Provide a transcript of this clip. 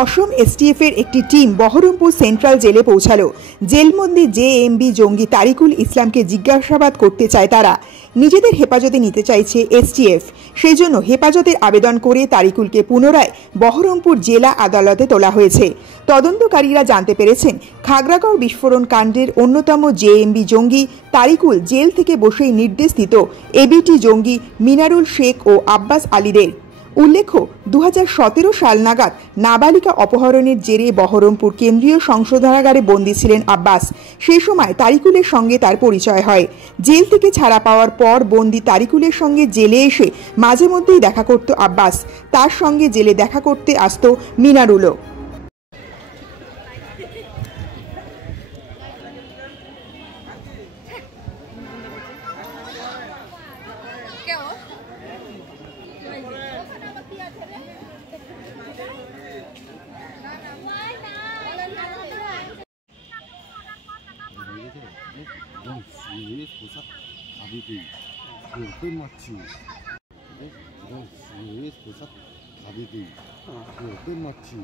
অসম এসটিএফের একটি team Baharampur central জেলে পৌঁছালো। জেলবন্দি জেএমবি জঙ্গি তারিকুল ইসলামকে জিজ্ঞাসাবাদ করতে চায় তারা। নিজেদের হেফাজতে নিতে চাইছে এসটিএফ। সেই জন্য হেফাজতের আবেদন করে তারিকুলকে পুনরায় বহরমপুর জেলা আদালতে তোলা হয়েছে। তদন্তকারীরা জানতে পেরেছেন, খাগড়াগড় বিস্ফোরণ কাণ্ডের অন্যতম জেএমবি জঙ্গি তারিকুল জেল থেকে বসেই নির্দেশ দিত এবিটি জঙ্গি মিনারুল শেখ ও আব্বাস আলীদের। উল্লেখ্য, 2017 সাল নাগাদ নাবালিকা অপহরণের জেরে বহরমপুর কেন্দ্রীয় সংশোধনাগারে বন্দী ছিলেন আব্বাস। সেই সময় তারিকুলের সঙ্গে তার পরিচয় হয়। জেল থেকে ছাড়া পাওয়ার পর বন্দী তারিকুলের সঙ্গে জেলে এসে মাঝে মধ্যেই দেখা করত আব্বাস। তার সঙ্গে জেলে দেখা করতে আসত মিনারুলও। 끝났지.